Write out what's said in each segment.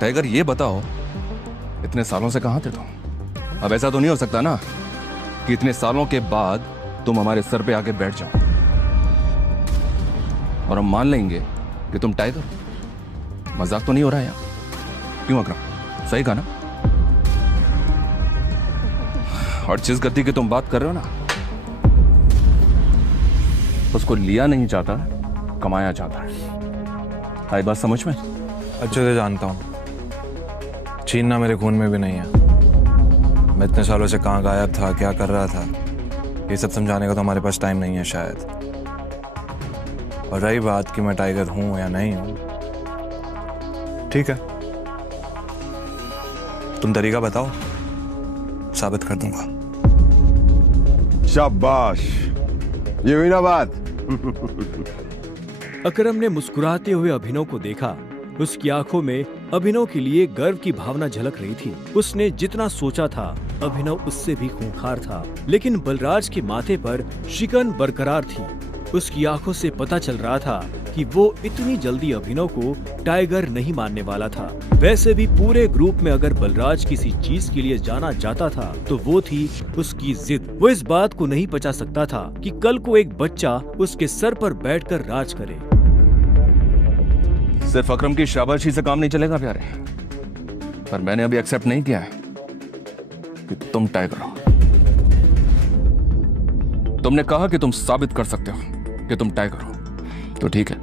Tiger ये बताओ, इतने सालों से कहां थे तुम? अब ऐसा तो नहीं हो सकता ना कि इतने सालों के बाद तुम हमारे सर पे आके बैठ जाओ और हम मान लेंगे कि तुम टाइगर हो। मजाक तो नहीं हो रहा है यहाँ? क्यों अकरम, सही कहा ना? और जिस गति की तुम बात कर रहे हो ना, उसको लिया नहीं जाता, कमाया जाता है। आई बात समझ में? अच्छे से जानता हूँ, छीनना मेरे खून में भी नहीं है। मैं इतने सालों से कहाँ गायब था, क्या कर रहा था, ये सब समझाने का तो हमारे पास टाइम नहीं है शायद। और रही बात कि मैं टाइगर हूँ या नहीं हूँ, ठीक है, तुम तरीका बताओ, साबित कर दूंगा। शाबाश, ये हुई ना बात। अकरम ने मुस्कुराते हुए अभिनव को देखा। उसकी आंखों में अभिनव के लिए गर्व की भावना झलक रही थी। उसने जितना सोचा था, अभिनव उससे भी खूंखार था, लेकिन बलराज के माथे पर शिकन बरकरार थी। उसकी आंखों से पता चल रहा था कि वो इतनी जल्दी अभिनव को टाइगर नहीं मानने वाला था। वैसे भी पूरे ग्रुप में अगर बलराज किसी चीज के लिए जाना जाता था तो वो थी उसकी जिद। वो इस बात को नहीं पचा सकता था कि कल को एक बच्चा उसके सर पर बैठकर राज करे। सिर्फ अकरम की शाबाशी से काम नहीं चलेगा प्यारे, पर मैंने अभी एक्सेप्ट नहीं किया है कि तुम टाइगर हो। तुमने कहा कि तुम साबित कर सकते हो कि तुम टाइगर हो, तो ठीक है,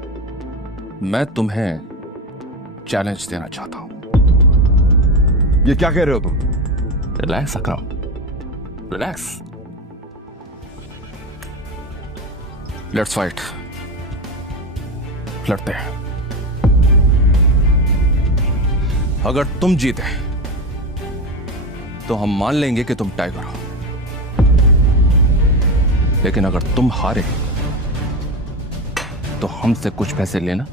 मैं तुम्हें चैलेंज देना चाहता हूं। ये क्या कह रहे हो तुम? Relax Akram, relax. Let's fight, लड़ते हैं। अगर तुम जीते तो हम मान लेंगे कि तुम टाइगर हो, लेकिन अगर तुम हारे तो हमसे कुछ पैसे लेना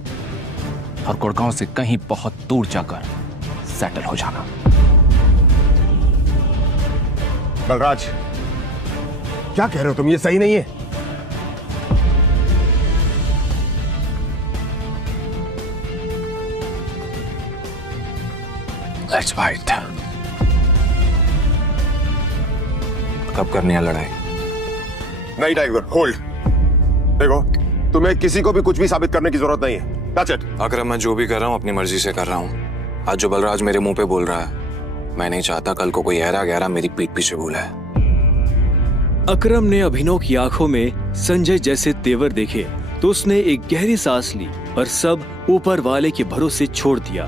और गुड़गांव से कहीं बहुत दूर जाकर सेटल हो जाना। बलराज, क्या कह रहे हो तुम? ये सही नहीं है। Let's fight. कब करनी है लड़ाई? नहीं टाइगर, होल्ड। देखो, तुम्हें किसी को भी कुछ भी साबित करने की जरूरत नहीं है। That's it. अगर मैं जो भी कर रहा हूँ अपनी मर्जी से कर रहा हूँ। आज जो बलराज मेरे मुंह पे बोल रहा है, मैं नहीं चाहता कल को कोई ऐरा गहरा मेरी पीठ पीछे बोला है। अकरम ने अभिनव की आंखों में संजय जैसे तेवर देखे तो उसने एक गहरी सांस ली और सब ऊपर वाले के भरोसे छोड़ दिया।